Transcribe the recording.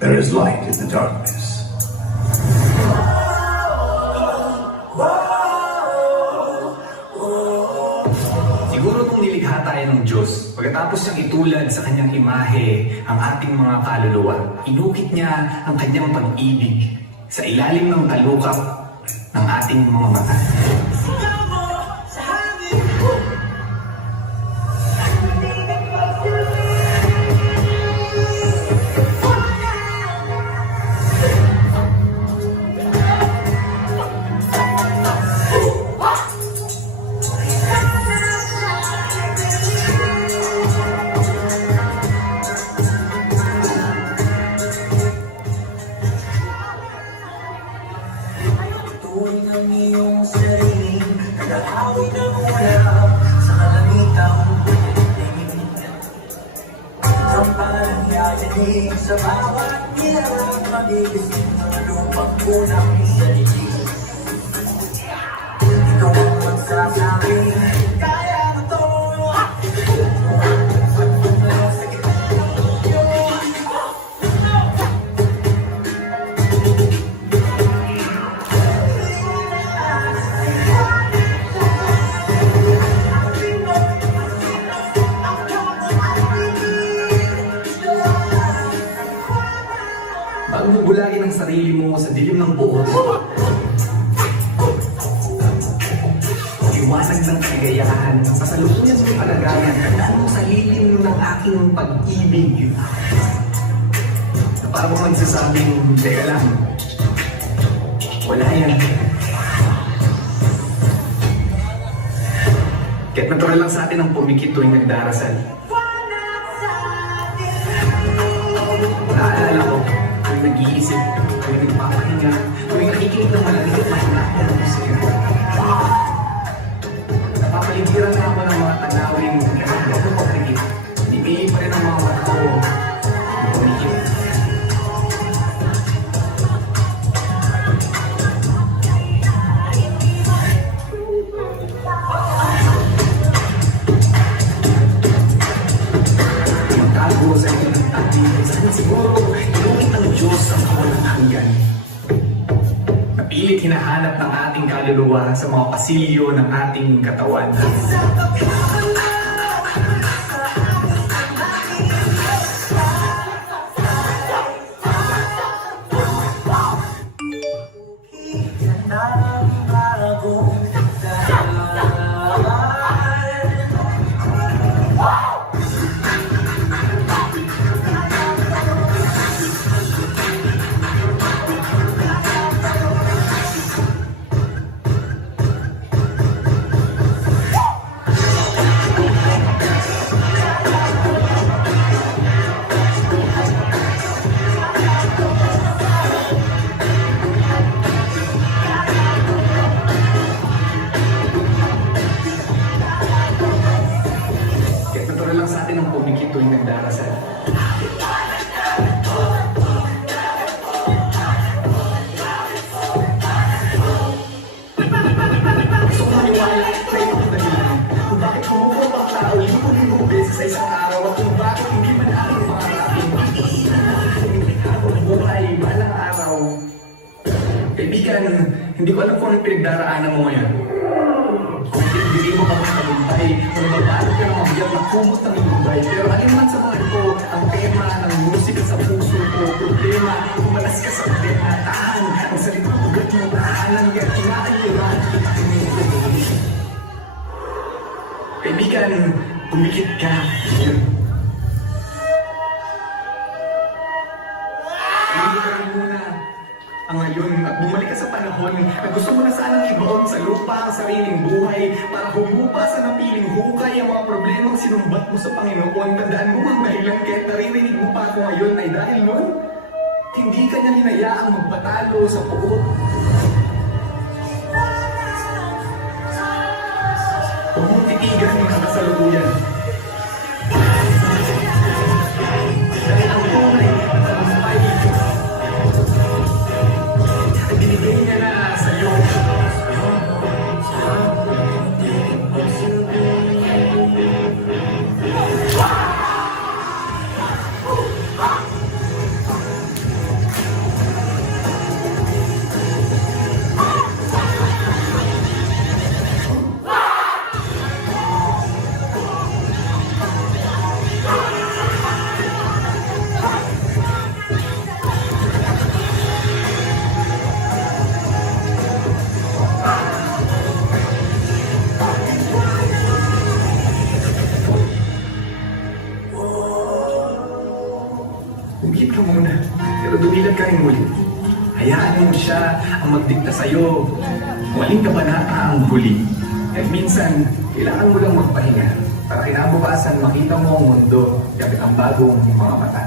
There is light in the darkness. Siguro nung nilikha tayo ng Diyos, pagkatapos niyang itulad sa kanyang imahe ang ating mga kaluluwa, inukit niya ang kanyang pag-ibig sa ilalim ng talukap ng ating mga mata. Tuwing ang iyong sarili nag-aaway ng ulap sa kalangitan ang parang yayanig sa bawat hirap magigising ng lupang unang sarili. Ikaw ang magsasabi, kaya mo to. Bago mo bulagin ang sarili mo sa dilim ng buot, liwanag ng kaligayahan, pasalusuyan mo yung kalagayan, tandaan mo sa lilim ng aking pag-ibig. Na parang magsasabing, teka lang, wala yan. Kaya't natural lang sa atin ang pumikit tuwing nagdarasal. Naalala ko, tuwing nag-iisip, tuwing nagpapahinga, tuwing nakikinig ng malamig at mahinap ng musika. Napapaligiran na ako ng mga tanawin, kahit ako pagpigit. Pinipili pa rin ang mga mata ko, pumikit. Magtago sa inyo ng tabi, sana siguro, ilungit ng Diyos ang kawalang hanggan. Napilit hinahanap ng ating kaluluwa sa mga pasilyo ng ating katawan. Kaya natural lang sa atin ang pumikit tuwing nagdarasal. Gusto ko maniwala na ito ang dahilan kung bakit umupo ang tao libo-libo beses sa isang araw at kung bakit hindi man aking pangarapin. Habang buhay, balang araw. Kaibigan, hindi ko alam kung anong pinagdaraanan mo ngayon. Kung hindi mo pa magtagumpay, kung nababalot ka ng mabiyak na kumot ng ilumbay. Pero alin man sa mga ito, ang tema ng musika sa puso ko, problema, umalas ka sa problema, tahan, ang salitang ugat mo, tahanan, yan, kinakaliwan, kaibigan, kumikit ka. Hindi ka rin muna ang ngayon at bumalik ka sa panahon na gusto mo na sanang ibaon sa lupa ang sariling buhay para humupa sa napiling hukay ang mga problemang sinumbat mo sa Panginoon. Tandaan mo ang dahilan kahit naririnig mo pa ako ngayon ay dahil nun, hindi ka niya hinayaang magpatalo sa puot. Huwag mong titigan ang kasalukuyan. Dahil ang tunay at tagumpay ay binigay niya na sa iyo. Dumikit ka muna, pero dumilat ka rin muli. Hayaan mo siya ang magdikta sa'yo. Kung aling kabanata ang huli. At minsan, kailangan mo lang magpahinga para kinabukasan makita mo ang mundo gamit ang bagong mga mata.